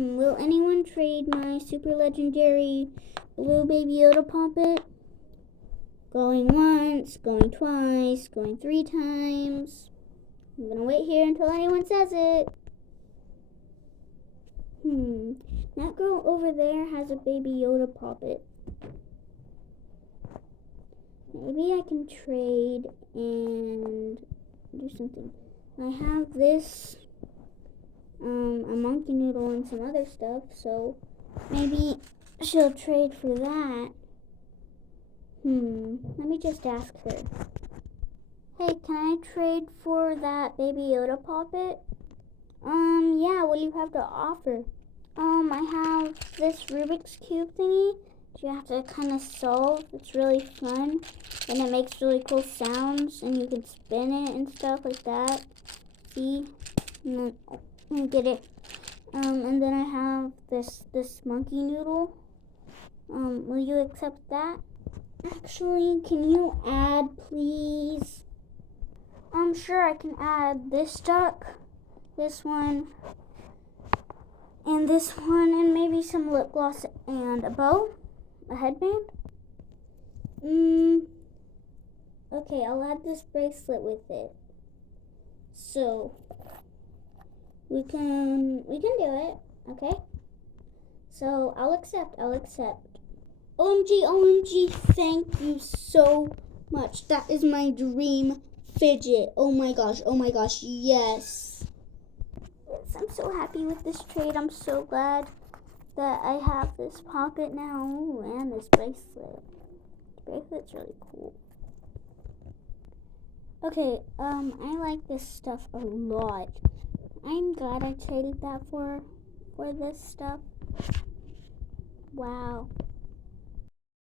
Will anyone trade my super legendary blue Baby Yoda puppet? Going once, going twice, going 3 times. I'm gonna wait here until anyone says it. That girl over there has a Baby Yoda puppet. Maybe I can trade and do something. I have this, a monkey noodle and some other stuff, so maybe she'll trade for that. Let me just ask her. Hey, can I trade for that Baby Yoda puppet? Yeah, what do you have to offer? I have this Rubik's Cube thingy. You have to kind of solve. It's really fun, and it makes really cool sounds, and you can spin it and stuff like that. See? And then, get it. And then I have this monkey noodle. Will you accept that? Actually, can you add, please? Sure, I can add this duck, this one, and this one, and maybe some lip gloss and a bow, a headband. Okay, I'll add this bracelet with it. So we can do it, okay? So I'll accept. OMG, thank you so much. That is my dream fidget. Oh my gosh, yes. I'm so happy with this trade. I'm so glad that I have this pocket now. Ooh, and this bracelet. The bracelet's really cool. Okay, I like this stuff a lot. I'm glad I traded that for this stuff. Wow.